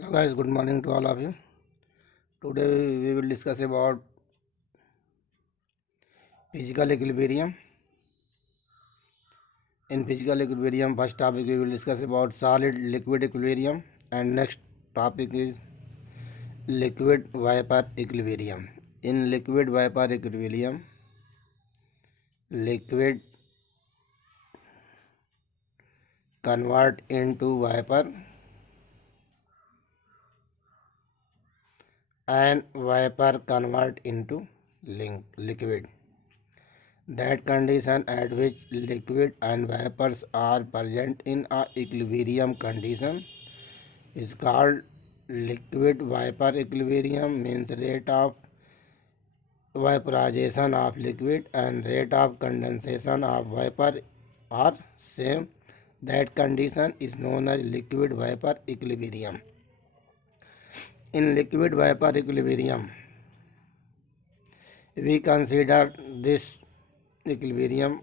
Hello guys, good morning to all of you. Today we will discuss about physical equilibrium. In physical equilibrium, first topic we will discuss about solid liquid equilibrium, and next topic is liquid vapor equilibrium. In liquid vapor equilibrium, liquid convert into vapor and vapor convert into liquid. That condition at which liquid and vapors are present in a equilibrium condition is called liquid vapor equilibrium. Means rate of vaporization of liquid and rate of condensation of vapor are same. That condition is known as liquid vapor equilibrium. In liquid vapor equilibrium, we consider this equilibrium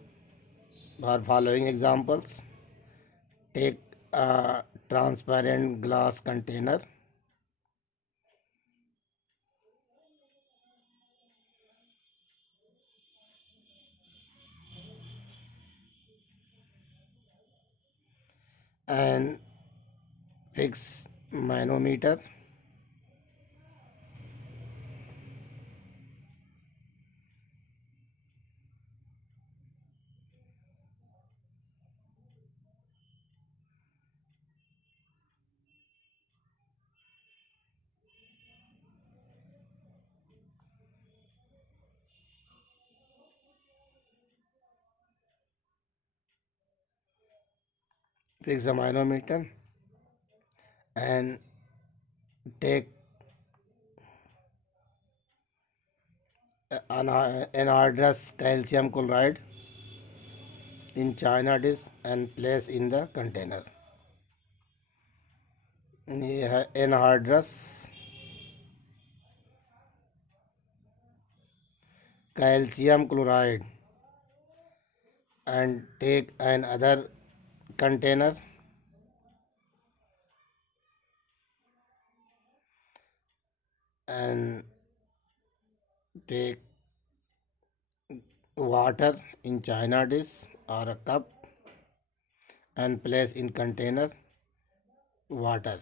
for following examples. Take a transparent glass container and fix manometer. Fix the manometer and take anhydrous calcium chloride in china dish and place in the container. ये है anhydrous calcium chloride, and take another container and take water in china dish or a cup and place in container water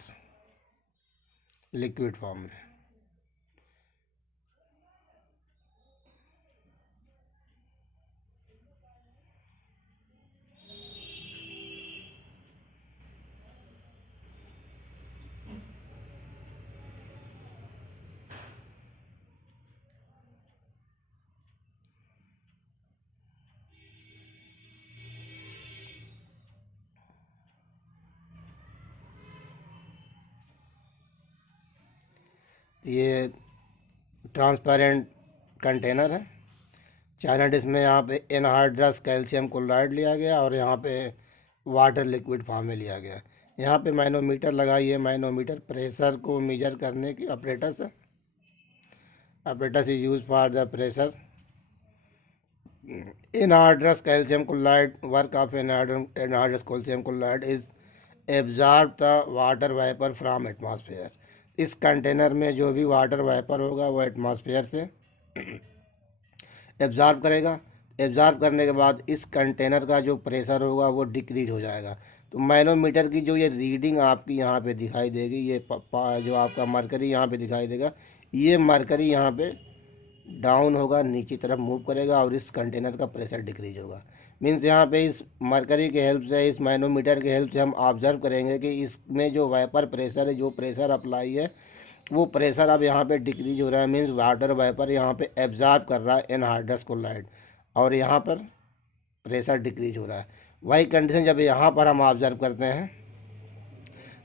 liquid form में. ये transparent container है China dish में. यहाँ पे anhydrous calcium chloride लिया गया और यहाँ पे वाटर लिक्विड फॉर्म में लिया गया. यहाँ पे मैनोमीटर लगाइए. मैनोमीटर प्रेशर को मेजर करने की ऑपरेटस है. Apparatus is use for the pressure. Anhydrous calcium chloride work of anhydrous calcium chloride is absorb the water vapour from atmosphere. इस कंटेनर में जो भी वाटर वाइपर होगा वो एटमॉस्फेयर से एब्जॉर्ब करेगा. एब्जॉर्ब करने के बाद इस कंटेनर का जो प्रेशर होगा वो डिक्रीज हो जाएगा. तो मैनोमीटर की जो ये रीडिंग आपकी यहाँ पे दिखाई देगी, ये जो आपका मरकरी यहाँ पे दिखाई देगा, ये मरकरी यहाँ पे डाउन होगा, नीचे तरफ मूव करेगा और इस कंटेनर का प्रेशर डिक्रीज होगा. मीन्स यहाँ पे इस मरकरी के हेल्प से, इस मैनोमीटर के हेल्प से हम ऑब्जर्व करेंगे कि इसमें जो वाइपर प्रेशर है, जो प्रेशर अप्लाई है, वो प्रेशर अब यहाँ पे डिक्रीज हो रहा है. मीन्स वाटर वाइपर यहाँ पे एब्जॉर्ब कर रहा है एनहाइड्रस क्लोराइड और यहाँ पर प्रेशर डिक्रीज हो रहा है. वही कंडीशन जब यहाँ पर हम ऑब्जर्व करते हैं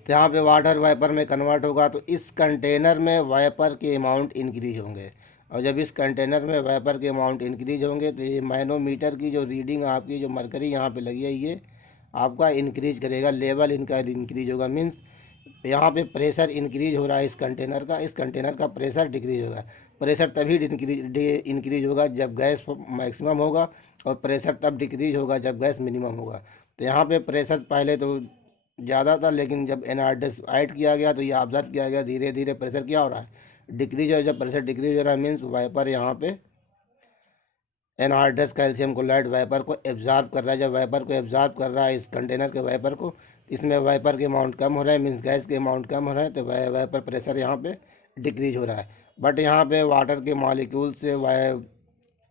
तो यहाँ पे वाटर वाइपर में कन्वर्ट होगा, तो इस कंटेनर में वाइपर के अमाउंट इंक्रीज होंगे. और जब इस कंटेनर में वाइपर के अमाउंट इंक्रीज होंगे तो ये मैनोमीटर की जो रीडिंग आपकी जो मरकरी यहाँ पे लगी है, ये आपका इंक्रीज करेगा, लेवल इनका इंक्रीज होगा. मीन्स यहाँ पे प्रेशर इंक्रीज हो रहा है इस कंटेनर का प्रेशर डिक्रीज होगा. प्रेशर तभी इंक्रीज होगा जब गैस मैक्सिमम होगा और प्रेशर तब डिक्रीज होगा जब गैस मिनिमम होगा. तो यहाँ पे प्रेशर पहले तो ज़्यादा था, लेकिन जब एनहार्डस ऐड किया गया तो ये ऑब्जर्व किया गया धीरे धीरे प्रेशर क्या हो रहा है, डिक्रीज हो। जब प्रेशर डिक्रीज हो रहा है मीन्स वाइपर यहाँ पे एनहार्डस कैल्शियम क्लोराइड वाइपर को एब्जॉर्ब कर रहा है। जब वाइपर को एब्जॉर्ब कर रहा है इस कंटेनर के वाइपर को, इसमें वाइपर के अमाउंट कम हो रहा है, मीन्स गैस के अमाउंट कम हो रहा है, तो वाइपर प्रेशर यहाँ पे डिक्रीज हो रहा है। बट यहाँ पे वाटर के मॉलिक्यूल से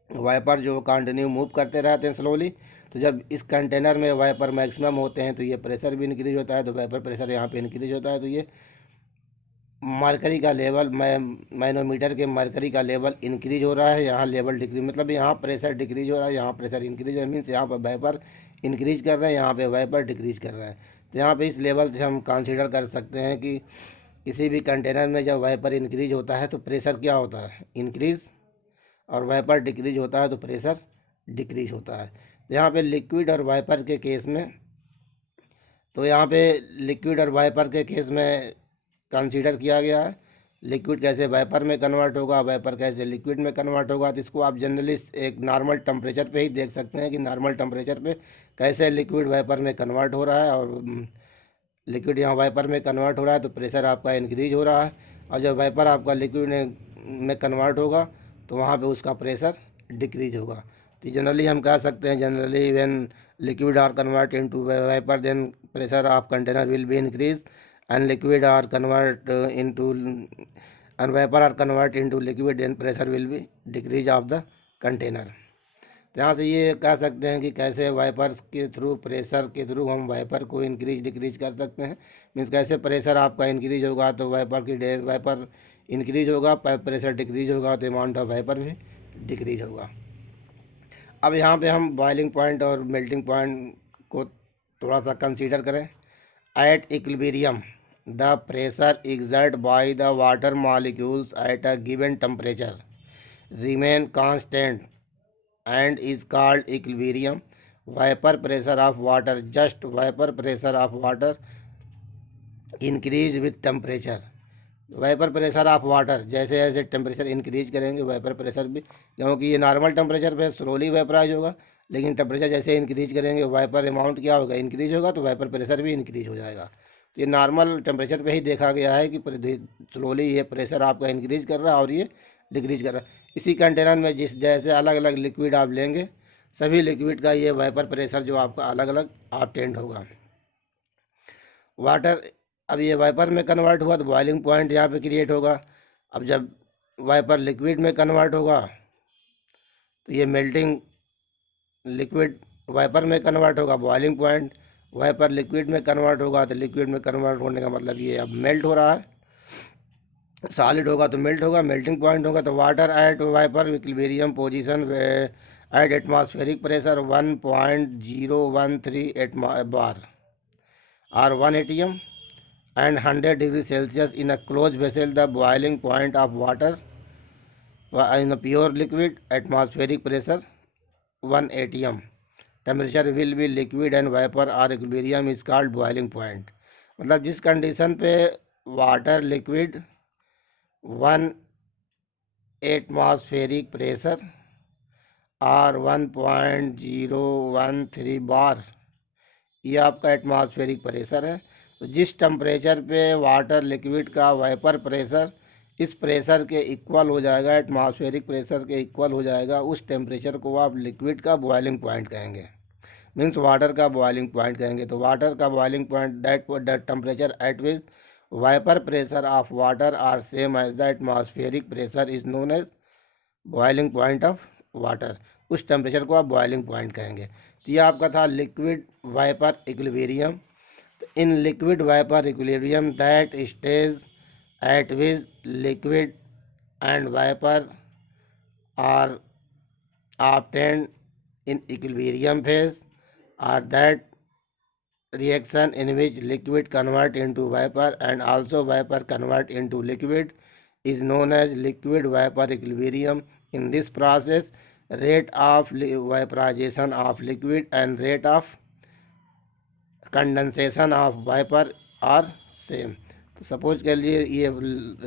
वाइपर जो कंटिन्यू मूव करते रहते हैं स्लोली, तो जब इस कंटेनर में वाइपर मैक्सिमम होते हैं तो ये प्रेशर भी इंक्रीज होता है, तो वाइपर प्रेशर यहाँ पे इंक्रीज होता है। तो ये मरकरी का लेवल मैनोमीटर के मरकरी का लेवल इंक्रीज हो रहा है, यहाँ लेवल डिक्रीज, मतलब यहाँ प्रेशर डिक्रीज हो रहा है, यहाँ प्रेशर इंक्रीज हो रहा है, मीन्स यहाँ पर वाइपर इंक्रीज कर रहे हैं, यहाँ पे वाइपर डिक्रीज कर रहे हैं। तो यहाँ पे इस लेवल से हम कंसीडर कर सकते हैं कि किसी भी कंटेनर में जब वाइपर इंक्रीज होता है तो प्रेशर क्या होता है, इंक्रीज, और वाइपर डिक्रीज होता है तो प्रेशर डिक्रीज होता है। तो यहाँ पे लिक्विड और वाइपर के केस में, तो यहाँ पे लिक्विड और वाइपर के केस में कंसीडर किया गया है लिक्विड कैसे वाइपर में कन्वर्ट होगा, वाइपर कैसे लिक्विड में कन्वर्ट होगा। तो इसको आप जनरली एक नॉर्मल टेम्परेचर पे ही देख सकते हैं कि नॉर्मल टेम्परेचर पे कैसे लिक्विड वाइपर में कन्वर्ट हो रहा है, और लिक्विड यहाँ वाइपर में कन्वर्ट हो रहा है तो प्रेशर आपका इंक्रीज हो रहा है, और जब वाइपर आपका लिक्विड में कन्वर्ट होगा तो वहाँ पे उसका प्रेशर डिक्रीज होगा। तो जनरली हम कह सकते हैं, generally when liquid are convert into vapour then pressure of container will be increase, and liquid are convert into and vapor are convert into liquid, then pressure will be decrease of the container। तो यहाँ से ये कह सकते हैं कि कैसे wiper के थ्रू, प्रेशर के थ्रू हम वाइपर को इंक्रीज डिक्रीज कर सकते हैं। मीन्स कैसे प्रेशर आपका इंक्रीज होगा तो वाइपर इंक्रीज होगा, प्रेशर डिक्रीज होगा तो अमाउंट ऑफ वाइपर भी डिक्रीज होगा। अब यहाँ पे हम बॉइलिंग पॉइंट और मेल्टिंग पॉइंट को थोड़ा सा कंसीडर करें। At equilibrium the pressure exerted by the water molecules at a given temperature remain constant and is called equilibrium। vapor pressure of water, just vapor pressure of water increase with temperature। Vapour pressure of water, जैसे जैसे temperature increase करेंगे vapour pressure भी, क्योंकि ये normal temperature पे slowly vaporise होगा, लेकिन temperature जैसे इंक्रीज करेंगे वाइपर अमाउंट क्या होगा, इंक्रीज होगा, तो वाइपर प्रेशर भी इंक्रीज हो जाएगा। ये नॉर्मल टेम्परेचर पे ही देखा गया है कि स्लोली ये प्रेशर आपका इंक्रीज कर रहा है और ये डिक्रीज कर रहा है। इसी कंटेनर में जिस जैसे अलग अलग लिक्विड आप लेंगे, सभी लिक्विड का ये वाइपर प्रेशर जो आपका अलग अलग ऑब्टेंड होगा। वाटर, अब ये वाइपर में कन्वर्ट हुआ तो बॉइलिंग पॉइंट यहाँ पे क्रिएट होगा। अब जब वाइपर लिक्विड में कन्वर्ट होगा तो ये मेल्टिंग, लिक्विड वाइपर में कन्वर्ट होगा, बॉइलिंग पॉइंट, वाइपर लिक्विड में कन्वर्ट होगा तो लिक्विड में कन्वर्ट होने का मतलब ये अब मेल्ट हो रहा है, सॉलिड होगा तो मेल्ट होगा, मेल्टिंग पॉइंट होगा। तो water at vapour equilibrium position at atmospheric pressure 1.013 bar और 1 atm and 100 degree Celsius in a closed vessel, the boiling point of water in a pure liquid, atmospheric pressure 1 atm, temperature will be liquid and vapor or equilibrium is called boiling point। मतलब जिस condition पे water liquid 1 atmospheric pressure और 1.013 बार, ये आपका atmospheric pressure है। तो जिस temperature पे वाटर लिक्विड का वाइपर प्रेशर इस प्रेशर के इक्वल हो जाएगा, एटमॉस्फेरिक प्रेशर के इक्वल हो जाएगा, उस टेम्परेचर को आप लिक्विड का बॉइलिंग पॉइंट कहेंगे, मीन्स वाटर का बॉइलिंग पॉइंट कहेंगे। तो वाटर का boiling point that temperature at which vapour pressure of water are same as the atmospheric pressure is known as boiling point of water. उस temperature को आप boiling point कहेंगे। तो ये आपका था लिक्विड वाइपर इक्विलिब्रियम। तो in liquid vapour equilibrium that stage at which liquid and vapour are obtained in equilibrium phase, or that reaction in which liquid convert into vapor and also vapor convert into liquid is known as liquid vapor equilibrium। In this process, rate of vaporization of liquid and rate of condensation of vapor are same। तो suppose कर लिए ये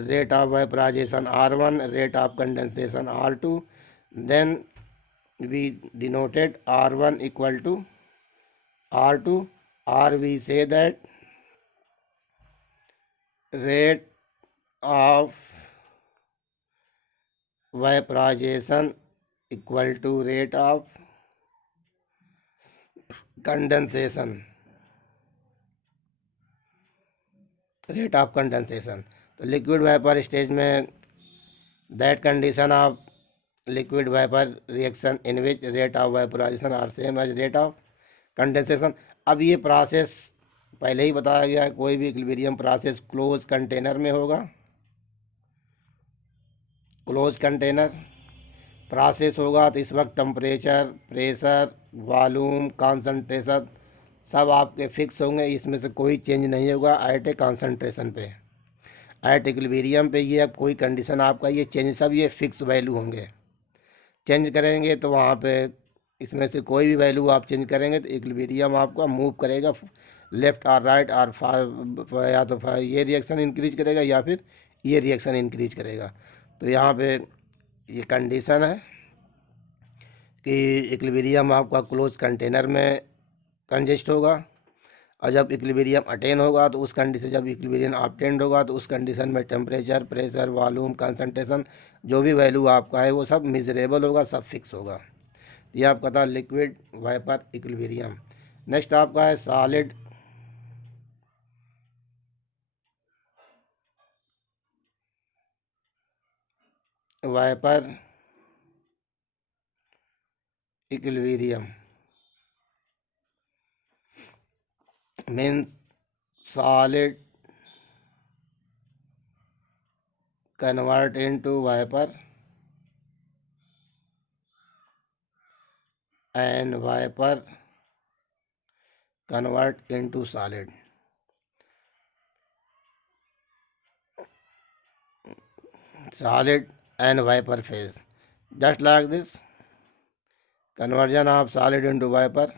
rate of vaporisation R1, rate of condensation R2, then we denoted R1 equal to R2, or we say that rate of vaporization equal to rate of condensation, rate of condensation. तो liquid vapour stage में that condition of liquid vapour reaction in which rate of vaporisation are same as rate of condensation. अब ये process पहले ही बताया गया है, कोई भी इक्विलिब्रियम प्रोसेस क्लोज कंटेनर में होगा। क्लोज कंटेनर प्रोसेस होगा तो इस वक्त टेम्परेचर, प्रेशर, वॉल्यूम, कॉन्सेंट्रेशन सब आपके फिक्स होंगे, इसमें से कोई चेंज नहीं होगा एट ए कॉन्सेंट्रेशन पे। एट इक्विलिब्रियम पे ये अब कोई कंडीशन आपका ये चेंज, सब ये फिक्स वैल्यू होंगे। चेंज करेंगे तो वहाँ पे इसमें से कोई भी वैल्यू आप चेंज करेंगे तो इक्विलिब्रियम आपका मूव करेगा लेफ़्ट और राइट और या तो ये रिएक्शन इंक्रीज करेगा या फिर ये रिएक्शन इंक्रीज करेगा। तो यहाँ पे ये कंडीशन है कि इक्विलिब्रियम आपका क्लोज कंटेनर में कंजेस्ट होगा, और जब इक्विलिब्रियम अटेन होगा तो उस कंडीशन, जब इक्विलिब्रियम ऑब्टेन्ड होगा तो उस कंडीशन में टेम्परेचर, प्रेशर, वॉल्यूम, कंसंट्रेशन जो भी वैल्यू आपका है वो सब मेजरेबल होगा, सब फिक्स होगा। ये आपका था लिक्विड वेपर इक्विलिब्रियम। नेक्स्ट आपका है solid vapour equilibrium. Means solid convert into vapor and vapor convert into solid. Solid and vapor phase. Just like this, conversion of solid into vapor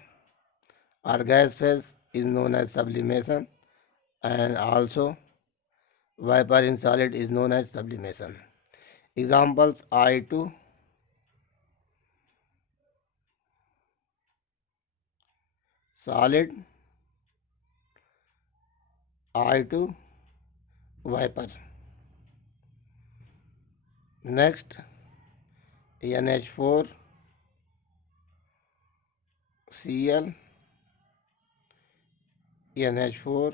or gas phase is known as sublimation, and also vapor in solid is known as sublimation. Examples: I2, solid, I2, vapor. Next, NH4, Cl, NH4,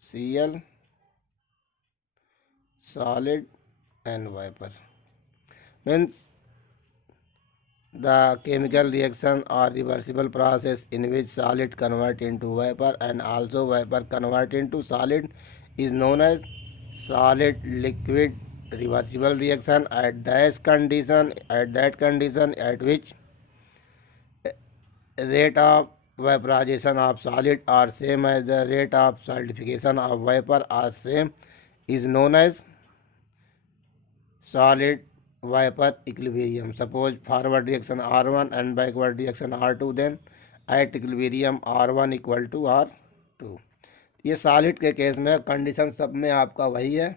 Cl, solid and vapor. Means the chemical reaction or reversible process in which solid convert into vapor and also vapor convert into solid is known as solid liquid reversible reaction. At that condition at which rate of vaporization of solid are same as the rate of solidification of vapor are same is known as solid vapor equilibrium. Suppose forward reaction R1 and backward reaction R2, then at equilibrium R1 equal to R2। ये solid के case में condition सब में आपका वही है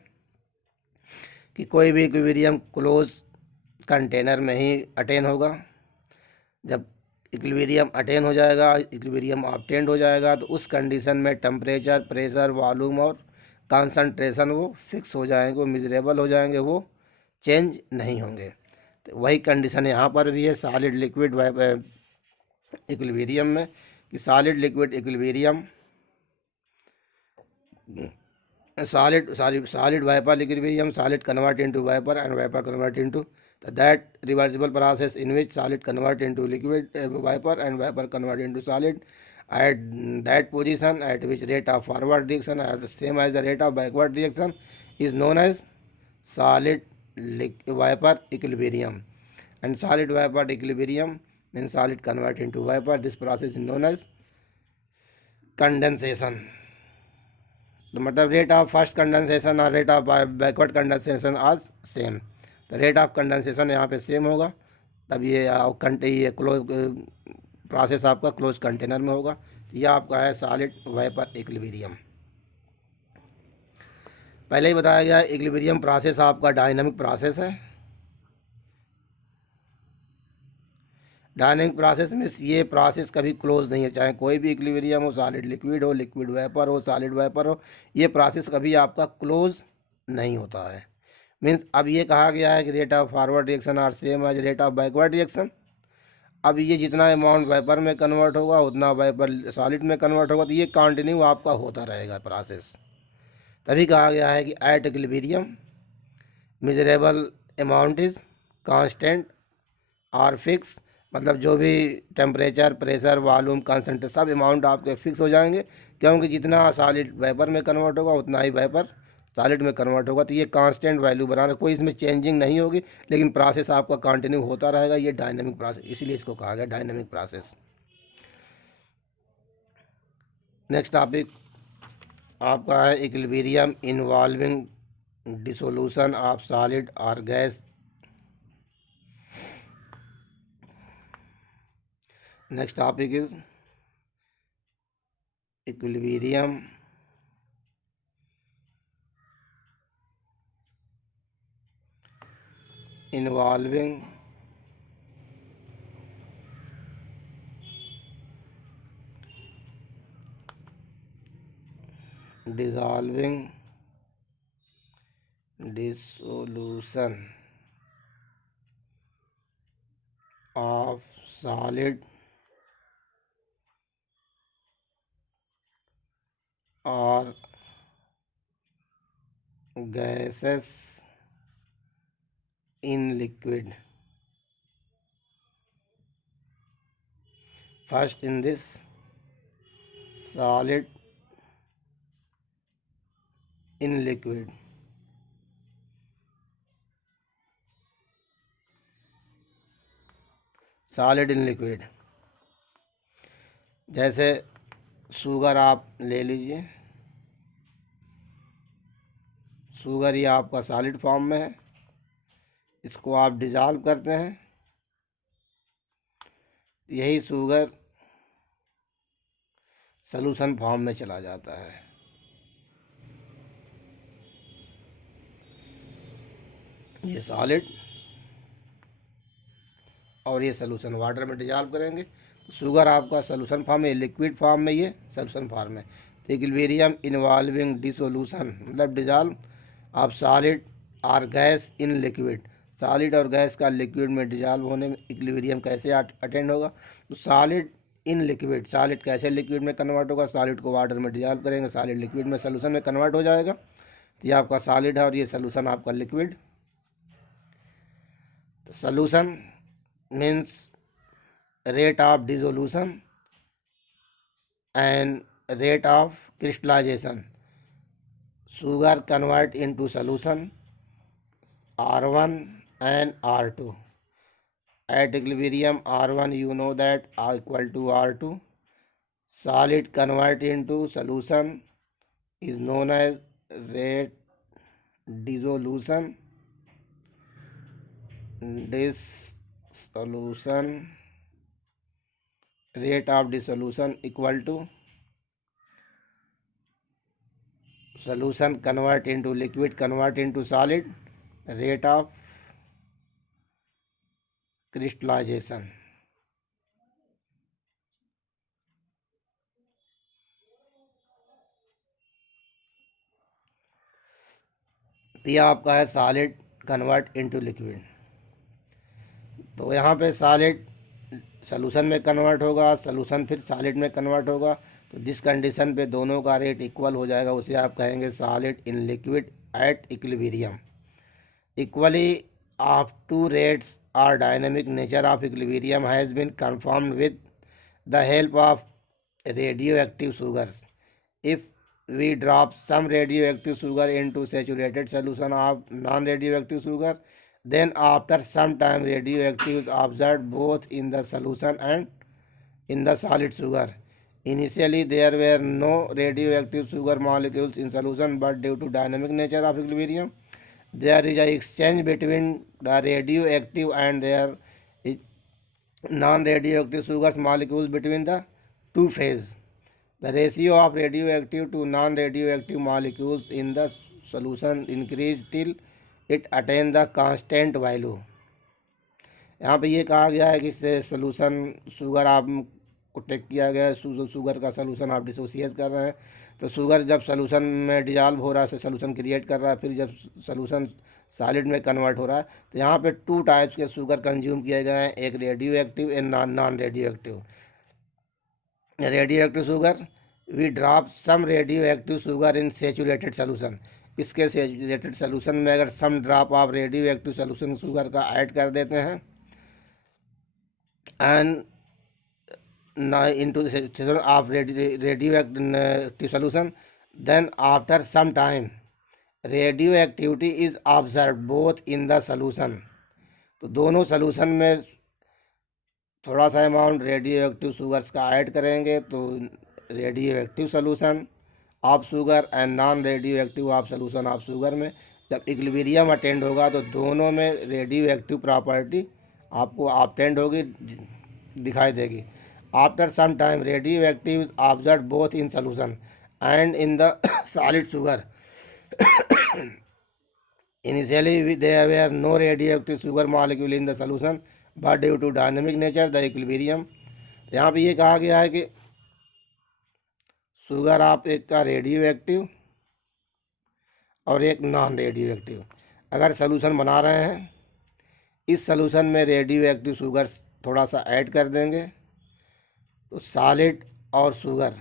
कि कोई भी इक्विलिब्रियम क्लोज कंटेनर में ही अटेन होगा। जब इक्विलिब्रियम अटेन हो जाएगा, इक्विलिब्रियम ऑब्टेन्ड हो जाएगा तो उस कंडीशन में टेम्परेचर, प्रेशर, वॉल्यूम और कॉन्सनट्रेशन वो फिक्स हो जाएंगे, वो मिजरेबल हो जाएंगे, वो चेंज नहीं होंगे। तो वही कंडीशन यहाँ पर भी है सॉलिड लिक्विड इक्विलिब्रियम में कि solid liquid equilibrium, solid vapor equilibrium, solid convert into vapor and vapor convert into that reversible process in which solid convert into liquid vapor and vapor convert into solid at that position at which rate of forward reaction are same as the rate of backward reaction is known as solid vapor equilibrium. And solid vapor equilibrium means solid convert into vapor. This process is known as condensation. तो मतलब rate of first condensation और rate of backward condensation आज same. तो rate of condensation यहाँ पे same होगा, तब ये क्लोज प्रोसेस आपका क्लोज कंटेनर में होगा। यह आपका है सॉलिड वेपर इक्विलिब्रियम। पहले ही बताया गया इक्विलिब्रियम प्रोसेस आपका डायनामिक प्रोसेस है डायनेमिक प्रोसेस में ये प्रोसेस कभी क्लोज नहीं है, चाहे कोई भी इक्विलिब्रियम हो, सॉलिड लिक्विड हो, लिक्विड वेपर हो, सॉलिड वेपर हो, ये प्रोसेस कभी आपका क्लोज नहीं होता है। मीन्स अब ये कहा गया है कि rate of forward reaction are same as rate of backward reaction. अब ये जितना अमाउंट वेपर में कन्वर्ट होगा उतना वेपर सॉलिड में कन्वर्ट होगा, तो ये कंटिन्यू आपका होता रहेगा प्रोसेस। तभी कहा गया है कि at equilibrium measurable amount is constant और फिक्स, मतलब जो भी टेम्परेचर, प्रेशर, वॉल्यूम, कंसंट्रेशन सब अमाउंट आपके फिक्स हो जाएंगे, क्योंकि जितना सॉलिड वेपर में कन्वर्ट होगा उतना ही वेपर सॉलिड में कन्वर्ट होगा। तो ये कांस्टेंट वैल्यू बनाना, कोई इसमें चेंजिंग नहीं होगी, लेकिन प्रोसेस आपका कंटिन्यू होता रहेगा। ये डायनेमिक प्रोसेस, इसीलिए इसको कहा गया डायनेमिक प्रोसेस। नेक्स्ट टॉपिक आपका है equilibrium involving dissolution of solid और gas. Next topic is equilibrium involving dissolving dissolution of solid or gases in liquid. First in this solid in liquid, solid in liquid. जैसे sugar आप ले लीजिए, sugar ये आपका solid form में है, इसको आप डिज़ोल्व करते हैं, यही शुगर सॉल्यूशन फॉर्म में चला जाता है। ये सॉलिड और ये सॉल्यूशन वाटर में डिज़ोल्व करेंगे तो शुगर आपका सॉल्यूशन फॉर्म में, लिक्विड फॉर्म में, ये सॉल्यूशन फॉर्म में। तो इक्विलिब्रियम इन्वॉल्विंग डिसोल्यूशन मतलब डिज़ोल्व ऑफ सॉलिड और गैस इन लिक्विड, सॉलिड और गैस का लिक्विड में डिज़ोल्व होने में इक्विलिब्रियम कैसे अटेंड होगा। तो सॉलिड इन लिक्विड, सॉलिड कैसे लिक्विड में कन्वर्ट होगा, सॉलिड को वाटर में डिज़ोल्व करेंगे, सॉलिड लिक्विड में सॉल्यूशन में कन्वर्ट हो जाएगा। तो ये आपका सॉलिड है और ये सॉल्यूशन आपका लिक्विड। तो solution means rate of dissolution and rate of crystallization. Sugar convert into solution R1 and R2. At equilibrium R1 you know that are equal to R2. Solid convert into solution is known as rate dissolution. Rate of dissolution equal to solution convert into liquid, convert into solid, rate of crystallization. ये आपका है solid convert into liquid. तो यहाँ पे solid solution में convert होगा, solution फिर solid में कन्वर्ट होगा। तो जिस कंडीशन पे दोनों का रेट इक्वल हो जाएगा उसे आप कहेंगे solid in liquid at equilibrium. Equally of two rates are dynamic nature of equilibrium has been confirmed with the help of radioactive sugars. If we drop some radioactive sugar into saturated solution of non-radioactive sugar, then after some time radioactive is observed both in the solution and in the solid sugar. Initially there were no radioactive sugar molecules in solution, but due to dynamic nature of equilibrium there is a exchange between the radioactive and their non-radioactive sugars molecules between the two phase. The ratio of radioactive to non-radioactive molecules in the solution increased till it attained the constant value. यहाँ पे ये कहा गया है कि solution sugar आप को take किया गया है, शुगर का सलूशन आप डिसोसिएट कर रहे हैं। तो शुगर जब सलूशन में डिजॉल्व हो रहा है, सलूशन क्रिएट कर रहा है, फिर जब सलूशन सॉलिड में कन्वर्ट हो रहा है, तो यहाँ पे 2 टाइप्स के शुगर कंज्यूम किए गए हैं, एक radioactive and non radioactive. Radioactive sugar, we drop some radioactive sugar in saturated solution. इसके सेचुरेटेड सोल्यूशन में अगर some drop of radioactive solution sugar का ऐड कर देते हैं and into the solution of radioactive solution, then after some time radioactivity is observed both in the solution। तो दोनों solution में थोड़ा सा अमाउंट रेडियो एक्टिव शुगर्स का ऐड करेंगे तो radio active solution of sugar and non radio active of solution of sugar में जब इक्विलिब्रियम अटेंड होगा तो दोनों में रेडियो एक्टिव प्रॉपर्टी आपको ऑब्टेंड होगी, दिखाई देगी। After some time, radioactive is observed both in solution and in the solid sugar। Initially, there were no radioactive sugar molecule in the solution, but due to dynamic nature, the equilibrium। यहाँ पे ये कहा गया है कि sugar आप एक का रेडियो एक्टिव और एक नॉन रेडियो एक्टिव अगर सलूशन बना रहे हैं, इस सलूशन में रेडियो एक्टिव शुगर थोड़ा सा ऐड कर देंगे तो सॉलिड और शुगर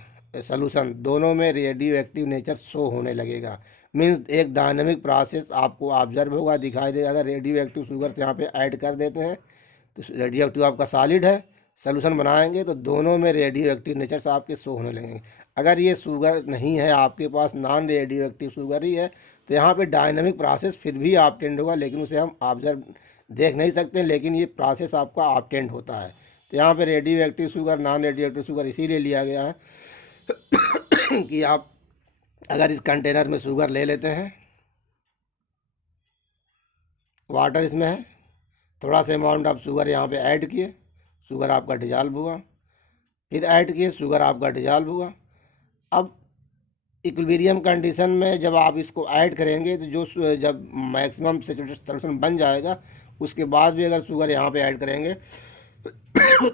सॉल्यूशन दोनों में रेडियो एक्टिव नेचर शो होने लगेगा। मीन्स एक डायनेमिक प्रोसेस आपको ऑब्जर्व होगा, दिखाई देगा। अगर रेडियो एक्टिव शुगर यहाँ पे ऐड कर देते हैं तो रेडियो एक्टिव आपका सॉलिड है, सॉल्यूशन बनाएंगे तो दोनों में रेडियो एक्टिव नेचर आपके शो होने लगेंगे। अगर ये शुगर नहीं है, आपके पास नॉन रेडियो एक्टिव शुगर ही है, तो यहाँ पे डायनेमिक प्रोसेस फिर भी ऑब्टेंड होगा, लेकिन उसे हम ऑब्जर्व देख नहीं सकते, लेकिन ये प्रोसेस आपका ऑब्टेंड होता है। तो यहाँ पे radio active sugar, non radioactive sugar इसीलिए लिया गया है कि आप अगर इस कंटेनर में शुगर ले लेते हैं, वाटर इसमें है, थोड़ा सा अमाउंट आप शुगर यहाँ पे ऐड किए, शुगर आपका डिजॉल्व हुआ, फिर ऐड किए, शुगर आपका डिजॉल्व हुआ। अब इक्विलिब्रियम कंडीशन में जब आप इसको ऐड करेंगे तो जो जब मैक्सिमम सैचुरेटेड सॉल्यूशन बन जाएगा, उसके बाद भी अगर शुगर यहाँ पे ऐड करेंगे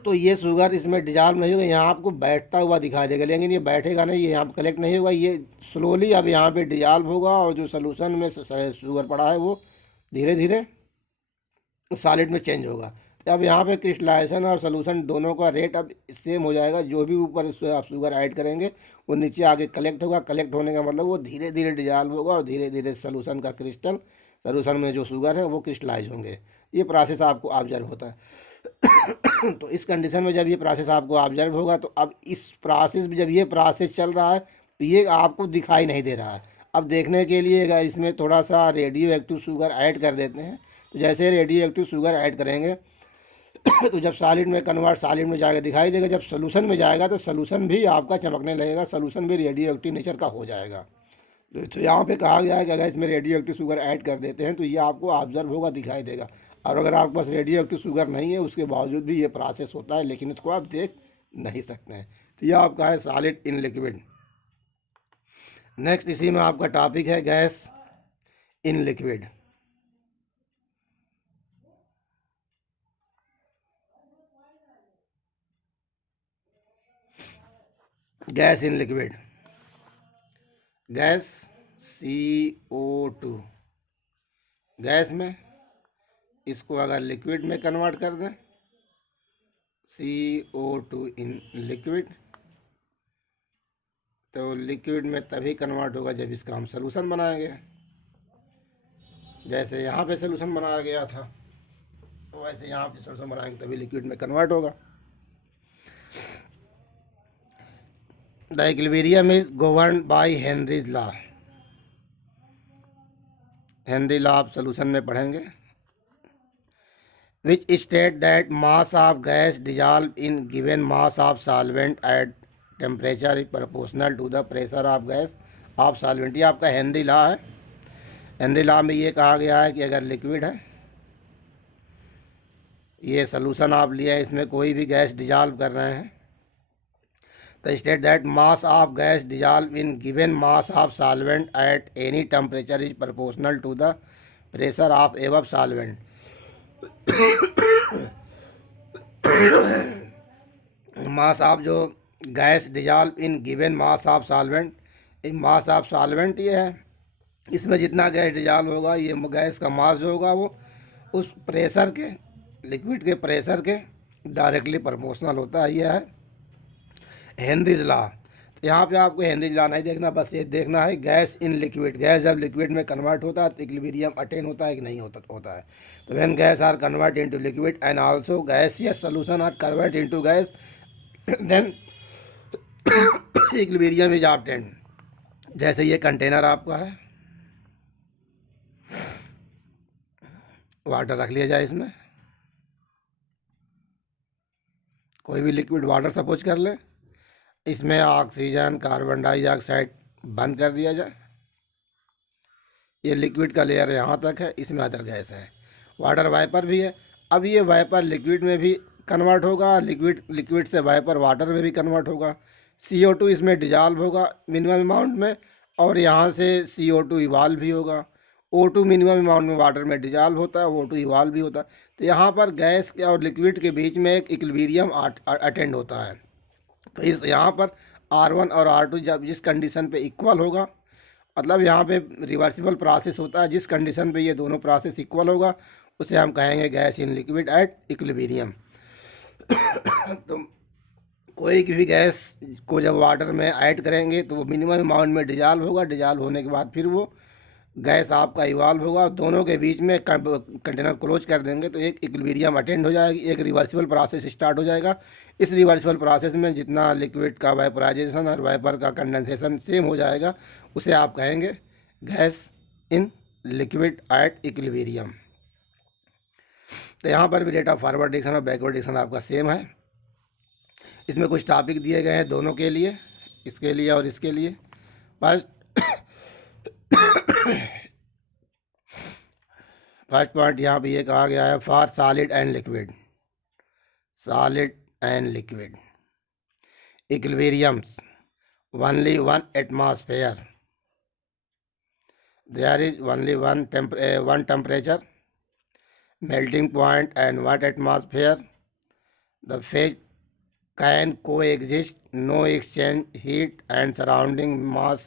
तो ये शुगर इसमें डिजॉल्व नहीं होगा, यहाँ आपको बैठता हुआ दिखाई देगा, लेकिन ये बैठेगा नहीं, ये यहाँ पर कलेक्ट नहीं होगा, ये स्लोली अब यहाँ पे डिजॉल्व होगा और जो सोल्यूशन में शुगर पड़ा है वो धीरे धीरे सॉलिड में चेंज होगा। तो अब यहाँ पे क्रिस्टलाइजेशन और सोल्यूशन दोनों का रेट अब सेम हो जाएगा। जो भी ऊपर आप शुगर ऐड करेंगे वो नीचे आगे कलेक्ट होगा, कलेक्ट होने का मतलब वो धीरे धीरे डिजॉल्व होगा और धीरे धीरे सोल्यूशन का क्रिस्टल, सोल्यूशन में जो शुगर है वो क्रिस्टलाइज होंगे। ये प्रोसेस आपको ऑब्जर्व होता है। तो इस कंडीशन में जब ये प्रोसेस आपको ऑब्जर्व होगा तो अब इस प्रोसेस में जब ये प्रोसेस चल रहा है तो ये आपको दिखाई नहीं दे रहा है। अब देखने के लिए इसमें थोड़ा सा रेडियो एक्टिव शुगर ऐड कर देते हैं। तो जैसे रेडियो एक्टिव शुगर ऐड करेंगे तो जब सॉलिड में कन्वर्ट, सॉलिड में जाकर दिखाई देगा, जब सोल्यूशन में जाएगा तो सोल्यूशन भी आपका चमकने लगेगा, सोल्यूशन भी रेडियो एक्टिव नेचर का हो जाएगा। तो यहाँ पे कहा गया है कि अगर इसमें रेडियो एक्टिव शुगर ऐड कर देते हैं तो ये आपको ऑब्जर्व होगा, दिखाई देगा। और अगर आपके पास रेडियो एक्टिव शुगर नहीं है, उसके बावजूद भी ये प्रोसेस होता है, लेकिन इसको आप देख नहीं सकते हैं। तो ये आपका है सॉलिड इन लिक्विड। नेक्स्ट इसी में आपका टॉपिक है gas in liquid. Gas in liquid, gas CO2 gas में, इसको अगर लिक्विड में कन्वर्ट कर दें CO2 इन लिक्विड, तो लिक्विड में तभी कन्वर्ट होगा जब इसका हम सॉल्यूशन बनाएंगे। जैसे यहाँ पे सॉल्यूशन बनाया गया था तो वैसे यहाँ पे सॉल्यूशन बनाएंगे तभी लिक्विड में कन्वर्ट होगा। The equilibrium is governed bye Henry's law. Henry law आप सॉल्यूशन में पढ़ेंगे। which state that mass of gas dissolved in given mass of solvent at temperature is proportional to the pressure of gas of solvent। ये आपका Henry law है। Henry law में ये कहा गया है कि अगर लिक्विड है, ये सॉल्यूशन आप लिया है, इसमें कोई भी गैस डिजॉल्व कर रहे हैं, तो state that mass of gas dissolve in given mass of solvent at any temperature is proportional to the pressure of above solvent. Mass of जो gas dissolve in given mass of solvent, एक mass of solvent ये है, इसमें जितना gas dissolve होगा ये gas का मास जो होगा वो उस प्रेशर के, लिक्विड के प्रेशर के डायरेक्टली प्रोपोर्शनल होता है। यह है हेनरीज लॉ। तो यहाँ पे आपको हेनरीज लॉ नहीं देखना, बस ये देखना है गैस इन लिक्विड, गैस जब लिक्विड में कन्वर्ट होता है तो इक्विलिब्रियम अटेन होता है कि नहीं होता है। तो when gas are convert into liquid and also gaseous solution are convert into gas then equilibrium is obtained. जैसे ये कंटेनर आपका है, वाटर रख लिया जाए, इसमें कोई भी लिक्विड वाटर सपोज कर ले, इसमें ऑक्सीजन कार्बन डाइऑक्साइड बंद कर दिया जाए, ये लिक्विड का लेयर यहाँ तक है, इसमें अदर गैस है, वाटर वाइपर भी है। अब ये वाइपर लिक्विड में भी कन्वर्ट होगा, लिक्विड से वाइपर वाटर में भी कन्वर्ट होगा, CO2 इसमें डिजॉल्व होगा मिनिमम अमाउंट में, और यहाँ से CO2 इवाल्व भी होगा। O2 मिनिमम अमाउंट में वाटर में डिजॉल्व होता है, O2 इवाल्व भी होता है। तो यहाँ पर गैस के और लिक्विड के बीच में एक इक्विलिब्रियम अटेंड होता है। तो इस यहाँ पर R1 और R2 जब जिस कंडीशन पे इक्वल होगा, मतलब यहाँ पे रिवर्सिबल प्रोसेस होता है, जिस कंडीशन पे ये दोनों प्रोसेस इक्वल होगा उसे हम कहेंगे gas in liquid at equilibrium. तो कोई भी गैस को जब वाटर में ऐड करेंगे तो वो मिनिमम अमाउंट में डिजॉल्व होगा, डिजॉल्व होने के बाद फिर वो गैस आपका इवॉल्व होगा, दोनों के बीच में कंटेनर क्लोज कर देंगे तो एक इक्विलिब्रियम अटेंड हो जाएगी, एक रिवर्सिबल प्रोसेस स्टार्ट हो जाएगा। इस रिवर्सिबल प्रोसेस में जितना लिक्विड का वाइपराइजेशन और वाइपर का कंडेंसेशन सेम हो जाएगा उसे आप कहेंगे gas in liquid at equilibrium. तो यहाँ पर भी रेट ऑफ फॉरवर्ड डिक्शन और बैकवर्ड डिक्शन आपका सेम है। इसमें कुछ टॉपिक दिए गए हैं दोनों के लिए, इसके लिए और इसके लिए। फर्स्ट पॉइंट यहाँ पे ये कहा गया है for solid and liquid, solid and liquid equilibriums only one atmosphere, there is only one temperature melting point and 1 atmosphere, the phase can coexist, no exchange heat and surrounding mass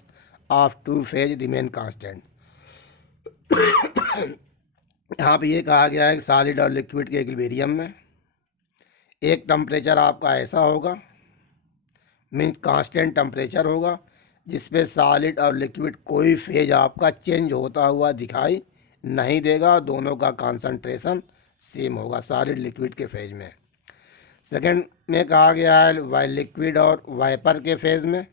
of two phase remain constant। यहाँ पे ये कहा गया है कि solid और liquid के equilibrium में एक टेम्परेचर आपका ऐसा होगा, मीन्स कांस्टेंट टेम्परेचर होगा, जिसपे सॉलिड और लिक्विड कोई फेज आपका चेंज होता हुआ दिखाई नहीं देगा, दोनों का कॉन्सेंट्रेशन सेम होगा सॉलिड लिक्विड के फेज में। सेकंड में कहा गया है लिक्विड और वाइपर के फेज में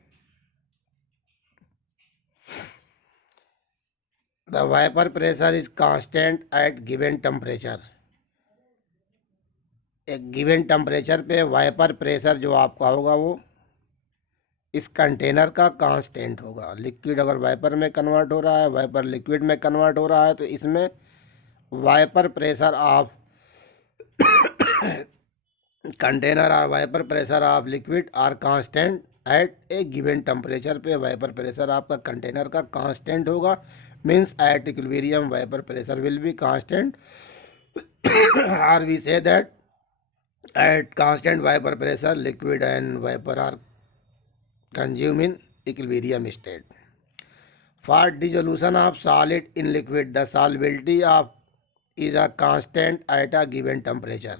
the vapour pressure is constant at given temperature, एक गिवन टेम्परेचर पे वाइपर प्रेशर जो आपका होगा वो इस कंटेनर का कांस्टेंट होगा। लिक्विड अगर वाइपर में कन्वर्ट हो रहा है, वाइपर लिक्विड में कन्वर्ट हो रहा है, तो इसमें वाइपर प्रेशर ऑफ कंटेनर और vapour pressure of liquid are constant at a given temperature पे वाइपर प्रेशर आपका कंटेनर का कांस्टेंट होगा, means at equilibrium vapour pressure will be constant और we say that at constant vapour pressure liquid and vapour are consume in equilibrium state. For dissolution of solid in liquid, the solubility of is a constant at a given temperature।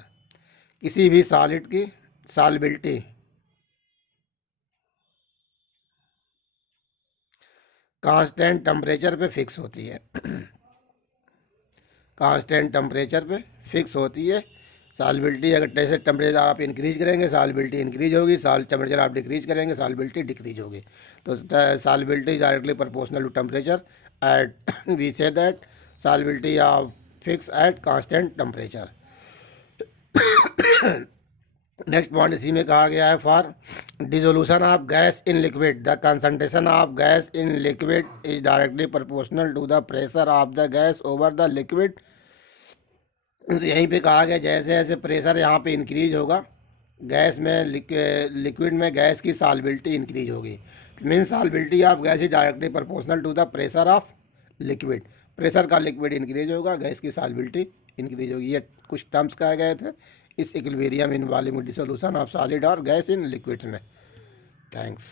किसी भी solid की solubility constant temperature पे fix होती है, constant temperature पे fix होती है। Solubility अगर जैसे टेम्परेचर आप इंक्रीज करेंगे सॉल्युबिलिटी इंक्रीज होगी, टेम्परेचर आप डिक्रीज करेंगे सॉल्युबिलिटी डिक्रीज होगी। तो solubility is directly proportional to temperature at we say that solubility of fix at constant temperature. Next point इसी में कहा गया है for dissolution of gas in liquid the concentration of gas in liquid is directly proportional to the pressure of the gas over the liquid. यहीं पे कहा गया जैसे जैसे प्रेशर यहाँ पे इंक्रीज होगा गैस में, लिक्विड में गैस की सॉल्युबिलिटी इंक्रीज होगी, means solubility of gas is directly proportional to the pressure of liquid. Pressure का लिक्विड इंक्रीज होगा, गैस की सॉल्युबिलिटी इंक्रीज होगी। ये कुछ टर्म्स कहे गए थे, इस इक्विलिब्रियम इन वॉल्यूमिडिटी सॉल्यूशन ऑफ सॉलिड और गैस इन लिक्विड्स में। थैंक्स।